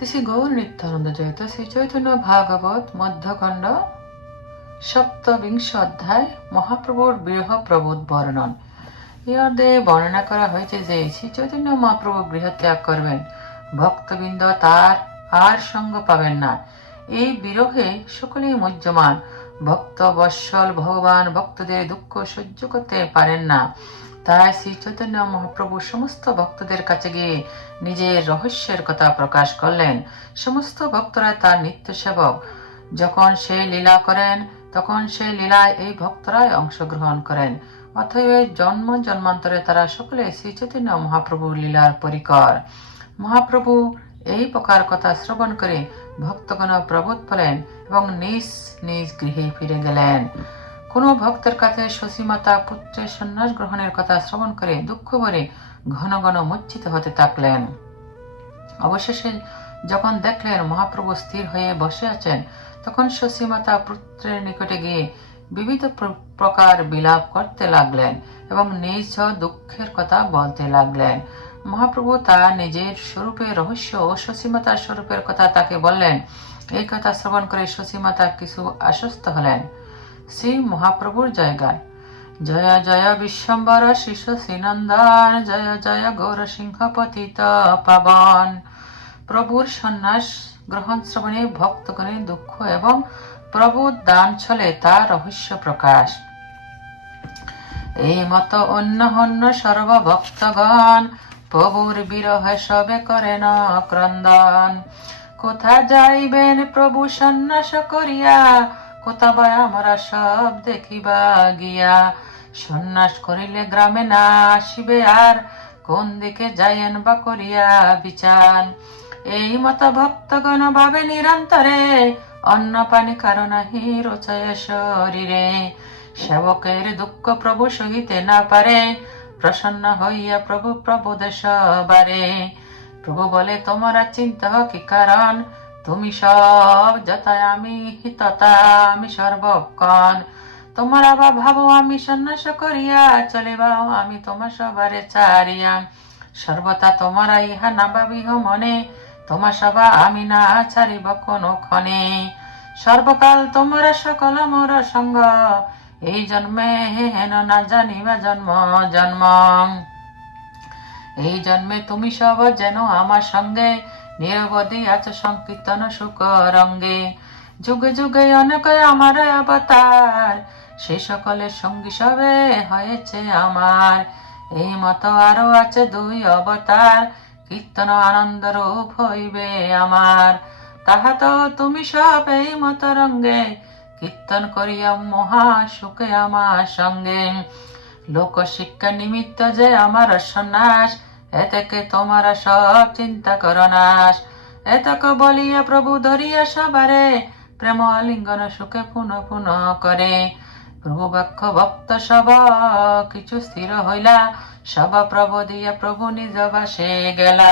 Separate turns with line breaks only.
শ্রী গৌর নিত্যানন্দ জয়িত শ্রী চৈতন্য ভাগবত মধ্যখণ্ড সপ্তবিংশ অধ্যায় মহাপ্রভুর বিরহ প্রবোধ বর্ণন এই অধ্যায়ে বর্ণনা করা হয়েছে যে শ্রী চৈতন্য মহাপ্রভু গৃহত্যাগ করবেন ভক্তবৃন্দ তার আর সঙ্গ পাবেন না এই বিরহে সকলেই মুহ্যমান ভক্ত বৎসল ভগবান ভক্তদের দুঃখ সহ্য করতে পারেন না তাই শ্রী চৈতন্য মহাপ্রভু সমস্ত ভক্তদের কাছে গিয়ে নিজের রহস্যের কথা প্রকাশ করলেন। সমস্ত ভক্তরা তার নিত্য সেবক যখন সে লীলা করেন, তখন সে লীলায় এই ভক্তরাই অংশগ্রহণ করেন। অতএব জন্ম জন্মান্তরে তারা সকলে শ্রী চৈতন্য মহাপ্রভুর লীলার পরিকর। মহাপ্রভু এই প্রকার কথা শ্রবণ করে ভক্তগণ প্রবোধ পেলেন এবং নিজ নিজ গৃহে ফিরে গেলেন। কোন ভক্তের কাছে শশীমাতা পুত্রের সন্ন্যাস গ্রহণের কথা শ্রবণ করে দুঃখ ভরে ঘন ঘন মূর্ছিত হতে থাকলেন। অবশেষে যখন দেখলেন মহাপ্রভু স্থির হয়ে বসে আছেন, তখন শশীমাতা পুত্রের নিকটে গিয়ে বিবিধ প্র- প্রকার বিলাপ করতে লাগলেন এবং নিজ দুঃখের কথা বলতে লাগলেন। মহাপ্রভু তা নিজের স্বরূপের রহস্য ও শশীমাতার স্বরূপের কথা তাকে বললেন। এই কথা শ্রবণ করে শশীমাতা কিছু আশ্বস্ত হলেন। শ্রী মহাপ্রভুর জয়গান জয় জয় বিশ্বম্বর শিশু শ্রীনন্দন জয় জয় গৌর সিংহ পতিত পাবন প্রভুর সন্ন্যাস গ্রহণ শ্রবণে ভক্তগণের দুঃখ এবং প্রভুর দান ছলে তার রহস্য প্রকাশ। এই মত অন্য অন্য সর্বভক্তগণ প্রভুর বিরহে সবে করেন ক্রন্দন। কোথা যাইবেন প্রভু সন্ন্যাস করিয়া? কোথা বা আমরা সব দেখিবা গিয়া। সন্ন্যাস করিলে গ্রামে না আসিবে আর কোন দিকে যাইয়েন বা করিয়া বিচার। এই মত ভক্তগণ ভাবে নিরন্তরে, অন্ন পানি কারণ রোচয় শরীরে। সেবকের দুঃখ প্রভু সহিতে না পারে, প্রসন্ন হইয়া প্রভু প্রবোদেশ বারে প্রভু বলে, তোমরা চিন্তা কি কারণ? তুমি সব যথায় আমি তথা আমি সর্বক্ষণ তোমার আবার ভাবো, আমি সন্ন্যাস করিয়া চলিবাও আমি তোমার সবারে চারিয়া। সর্বতা তোমার, ইহা না ভাবিহ মনে, তোমার সবা আমি না ছাড়িব কোনো ক্ষণে সর্বকাল তোমার, সকল মোর সঙ্গ, এই জন্মে হেন না জানিবা জন্ম জন্ম। এই জন্মে তুমি সব যেন আমার সঙ্গে নিরবধি আছে সংকীর্তন সুখ রঙ্গে যুগে যুগে অনেক আমার অবতার, সে সকলের সঙ্গী সবে হয়েছে আমার। এই মতো আরও আছে দুই অবতার, কীর্তন আনন্দ রূপ হইবে আমার। তাহা তো তুমি সব এই মত রঙ্গে কীর্তন করিয়া মহা সুখে আমার সঙ্গে। লোক শিক্ষা নিমিত্ত যে আমার সন্ন্যাস এতেকে তোমার সব চিন্তা কর নাশ এতক বলিয়া প্রভু ধরিয়া সবারে প্রেম আলিঙ্গন সুখে পুন পুন করে। প্রভু বাক্য ভক্ত সব কিছু স্থির হইলা, সব প্রভু দিয়া প্রভু নিজ বাসে গেলা।